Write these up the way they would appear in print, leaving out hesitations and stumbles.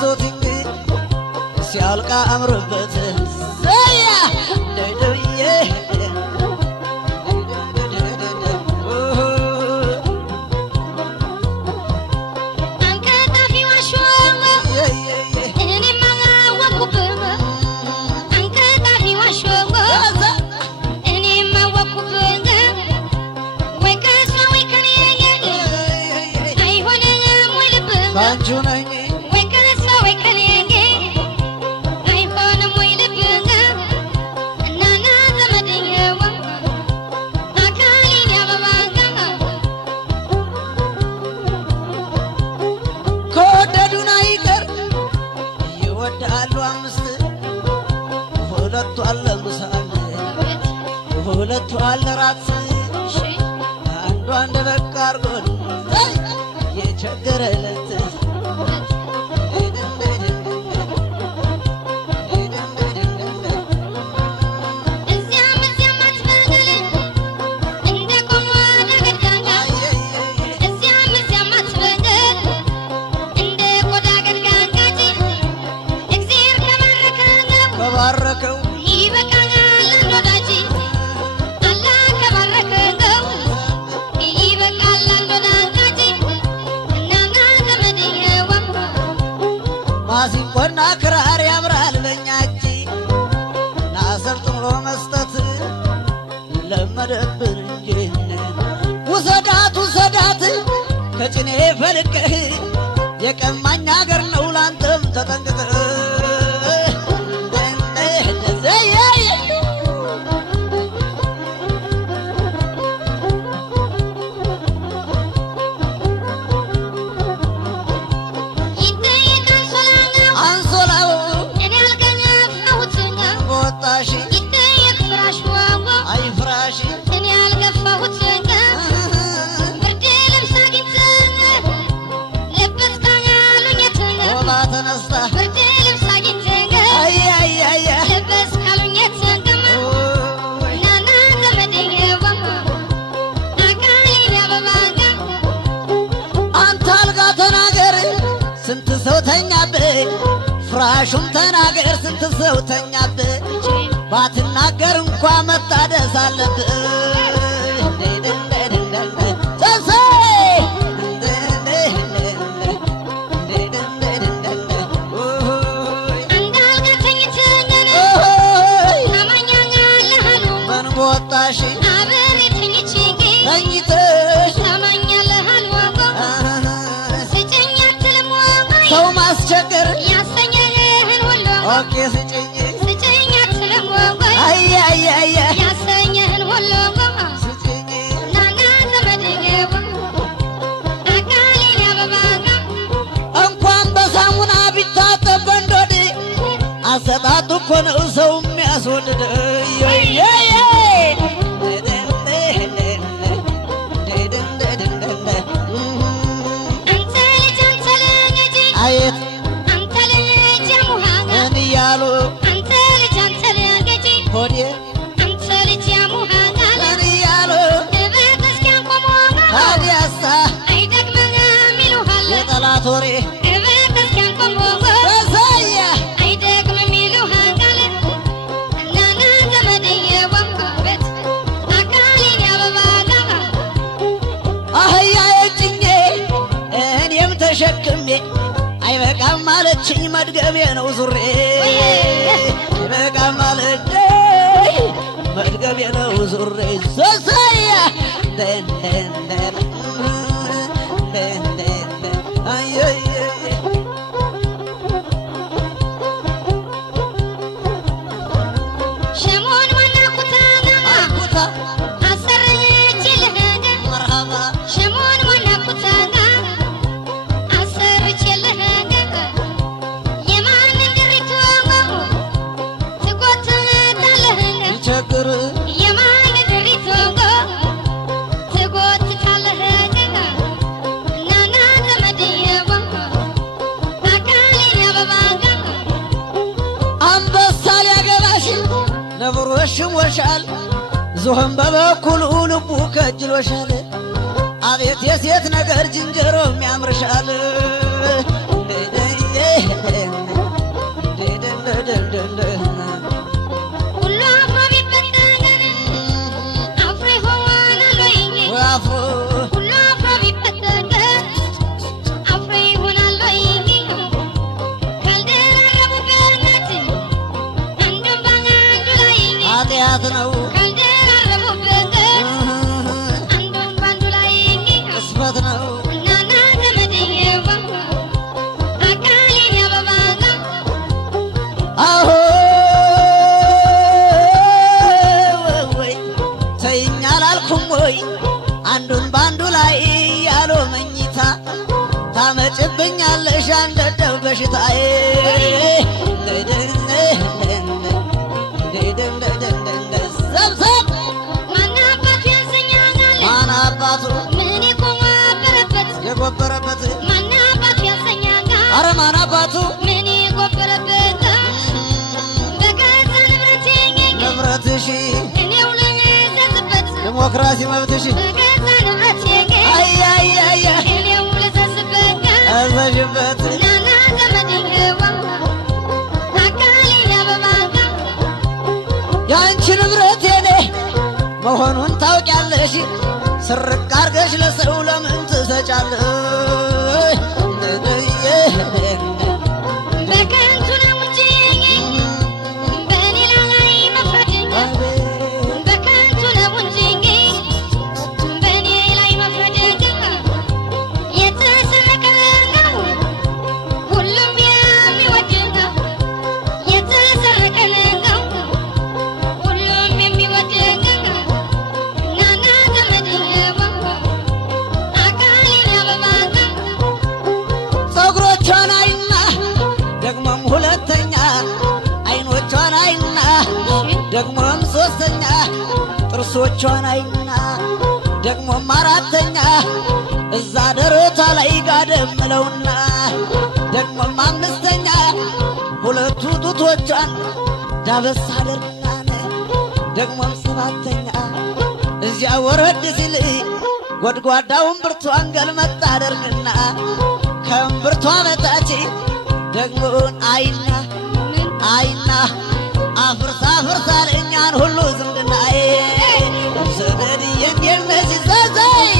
መስቶትኝ ሲያልቃ አምርበት ዘያ ደደየ ሁለቱ አለራት አንዱ አንድ በቃ አርጎን የቸገረለት ማሲንቆና ክራር ያምራል በኛጂ ናሰርጥሎ መስጠት ለመደብር እንጂ ውሰዳት ውሰዳት ከጭኔ ፈልቀህ የቀማኝ አገር ነው ላንተም ተጠንቅቀህ ስንት ሰው ተኛብህ ፍራሹም ተናገር ስንት ሰው ተኛብህ ባትናገር እንኳ መታደስ አለብህ ኦኬ ስጭኝ ስጭኝ አትልም ወይ አይ አይ አይ ያሰኘህን ሁሉ ስጭኝ ናና ዘመድዬ አካሌን ያበባጋ እንኳን በሳሙና ቢታጠብ በንዶድ አሰጣጡ እኮ ነው ሰው የሚያስወድድ አየት አንተ ልጅ አንተ ልያገጂ ሆዴ አንተ ልጅ ያሙሃናል እያሉ እበት እስኪያንቆመ ታዲያሳ አይደግምም ይሉሃል የጠላት ወሬ እበት እስኪያንቆመ በሳያ አይደግምም ይሉሃል እናና ዘመድዬ ወንበት አካሌን ያበባጋ አህያ የጭኜ እኔም ተሸክሜ አይበቃም ማለችኝ መድገሜ ነው ዙሬ አይበቃም ማለችኝ መድገሜ ነው ዙሬ ሶሳያ ሸሞን ወናኩታና አሰርችልህ መርሃባ ሸሞን ወናኩታና አሰርችልህ የማንን ድሪቶ ትጎትታለህ ይቸግር የማን ድሪቶ ትጎትታለህ እናና ዘመድዬ አካሌን ያበባጋ አንበሳ ሊያገባሽ ነብሮሽም ወሻል ዝሆን በበኩሉ ልቡ ከጅሎሻል አቤት የሴት ነገር ዝንጀሮም ያምርሻል ሁሉ አፍሮ ቢበተን አፍሮ ይሆናል ወይ? ሁሉ አፍሮ ቢበተን አፍሮ ይሆናል ወይ? ካልደራረቡበት አንዱን በአንዱ ላይ ኃጢአት ነው ካልደራረቡበት አንዱን በአንዱ ላይ ቅስፈት ነው እናና ዘመድየዋ አካሌን ያበባጋ አሆ ወይ ተይኝ አላልኩም ወይ አንዱን ባንዱ ላይ ያለው መኝታ ታመጭብኛለሽ አንደደብ በሽታዬ ሰብሰብ ማን አባቱ ያሰኛል ማን አባቱ ምን የጎበረበት የጎበረበት ማን አባቱ ያሰኛል አረ ማን አባቱ ምን የጎበረበት በገዛ ንብረቴ ንብረትሽ እኔው ልዘዝበት ዲሞክራሲ መብትሽ በገዛ ንብረቴ አያያያ እኔው ልዘዝበት አዘዥበት ናና ዘመድየዋ አካሌን ያበባጋ ያንቺ ንብረት የኔ መሆኑን ታውቂያለሽ ስርቅ አርገሽ ለሰው ለምን ትሰጫለሽ በከንቱ ነው እንጂ በሌላ ላይ መፍረድ በከንቱ ነው እንጂ በእኔ ላይ መፍረድ የተሰረቀ ነው ሁሉም የሚወድ ነው የተሰረቀ ነው ሁሉም የሚወድ ናና ዘመድየዋ አካሌን ያበባጋ ፀጉሮቿን አይና ደግሞም ሁለተኛ አይኖቿን አይና ደግሞም ሶስተኛ ጥርሶቿን አይና ደግሞም አራተኛ እዛ ደረቷ ላይ ጋደም ምለውና ደግሞም አምስተኛ ሁለቱ ጡቶቿን ዳበስ አደርግና ደግሞም ሰባተኛ እዚያ ወረድ ሲል ጎድጓዳውን ብርቷን ገልመጥ አደርግና ከእምብርቷ በታች ደግሞን አይና አይና አፍርሳ አፍርሳ ለእኛን ሁሉ ዝምድናዬ ዘመድዬ እንዴት ነሽ ዘዘይ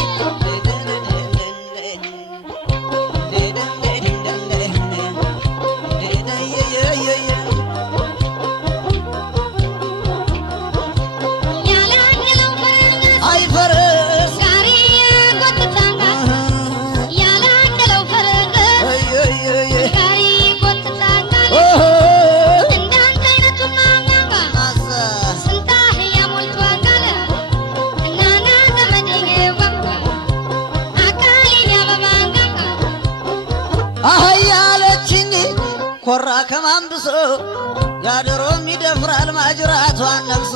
ያላንገለው ፈረስ አይፈርስ ጋሪ ጎትታና ያላንገለው ፈረስ ጋሪ ጎትታና እንዳንተ አይነቱ ማናጋ ስንታህ ያሞልቷል እናና ዘመድየዋ አካሌን ያበባጋ አህያ አለችኝ ኮራ ከማንብሶ ያድሮም ይደፍራል ማጅራቷን ነብሶ